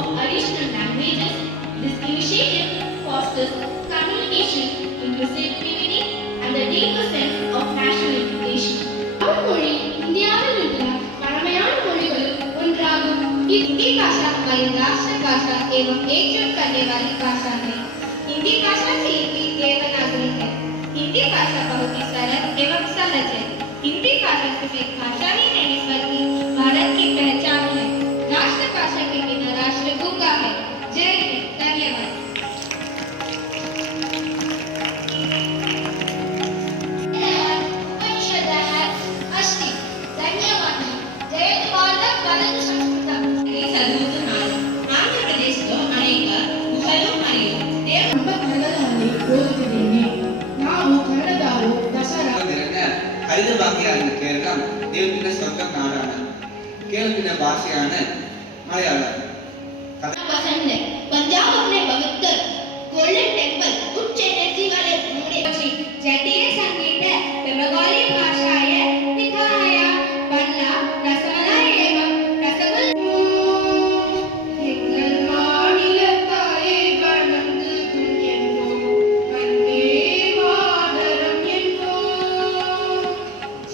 of additional languages. This initiative fosters communication, inclusivity, and the deeper sense of national integration. Our மொழி இந்தியாவில் உள்ள பழமையான மொழிகளுள் ஒன்றாகும். हिंदी भाषा हमारी राष्ट्र भाषा एवं एकजुट करने वाली भाषा है। हिंदी भाषा की लिपि देवनागरी है। हिंदी भाषा बहुत ही सरल एवं सहज है। हिंदी भाषा सिर्फ एक भाषा ही नहीं बल्कि भारत की पहचान है। राष्ट्र भाषा के बिना राष्ट्र गूंगा है। जय हिंद। धन्यवाद। ದೇವಕಿನ ಸ್ವತಃ ನಾಡಾನ ಕೇಳಕಿನ ಭಾಷೆಯಾನ ಮಲಯಾಳ पसंद है। पंजाब अपने पवित्र गोल्डन टेंपल उच्च एनर्जी वाले जटिल संगीत है, बंगाली भाषा है, दिखाया बनला रसमलाई एवं रसगुल्ला எங்கள் மாநிலத்தாயே வணங்கு என்போம், வந்தே மாதரம் என்போம்,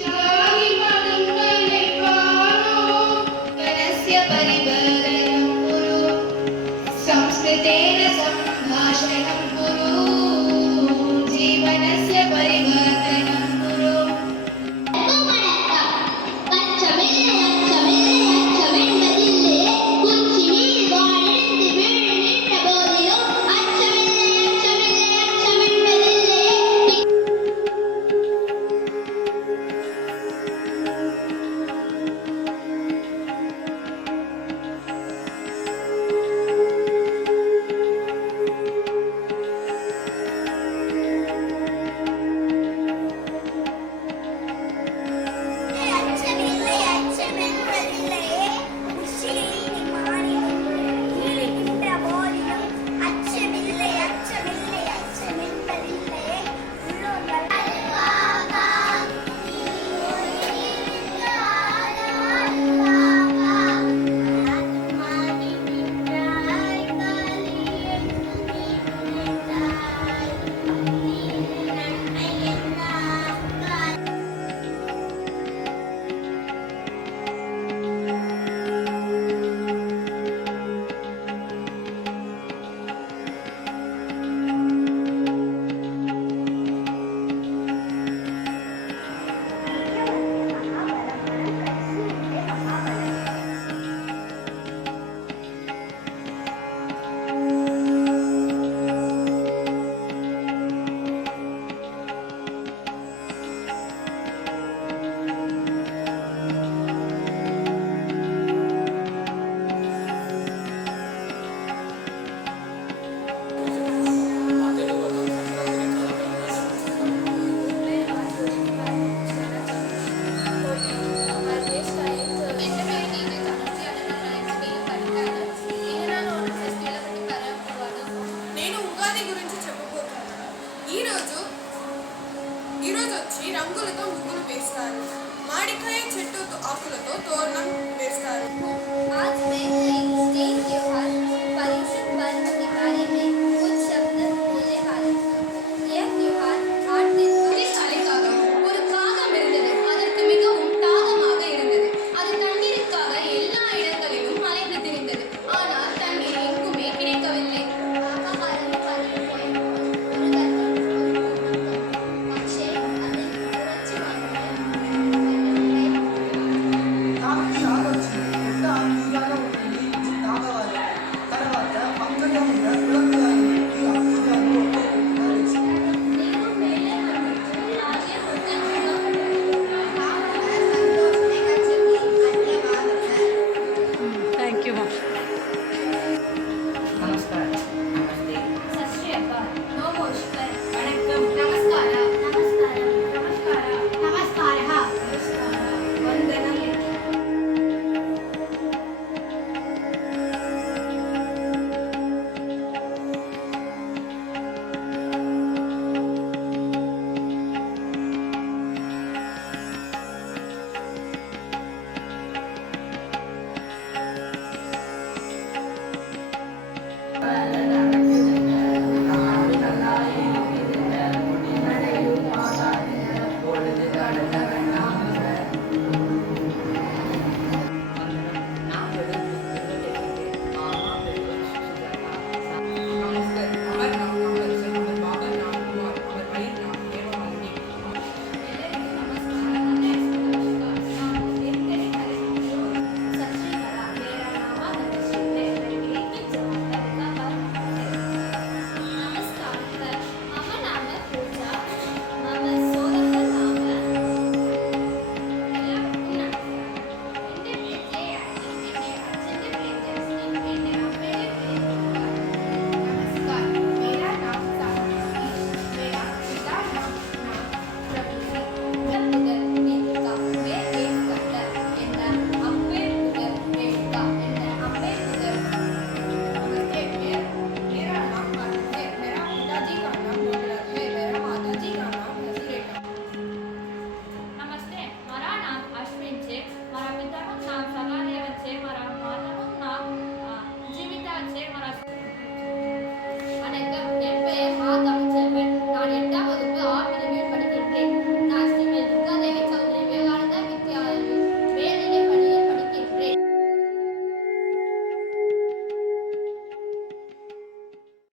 ஜாதி மதங்களை பாரோம், வனஸ்ய பரிபரணம் குரு, संस्कृतेन सम्भाषणं कुरु, जीवनस्य परिवर्तनं कुरु। రంగులతో ముగ్గులు వేస్తారు. మామిడికాయ చెట్టు ఆకులతో తోరణం వేస్తారు. ஆனால் தண்ணீர் எங்குமே கிடைக்கவில்லை. பல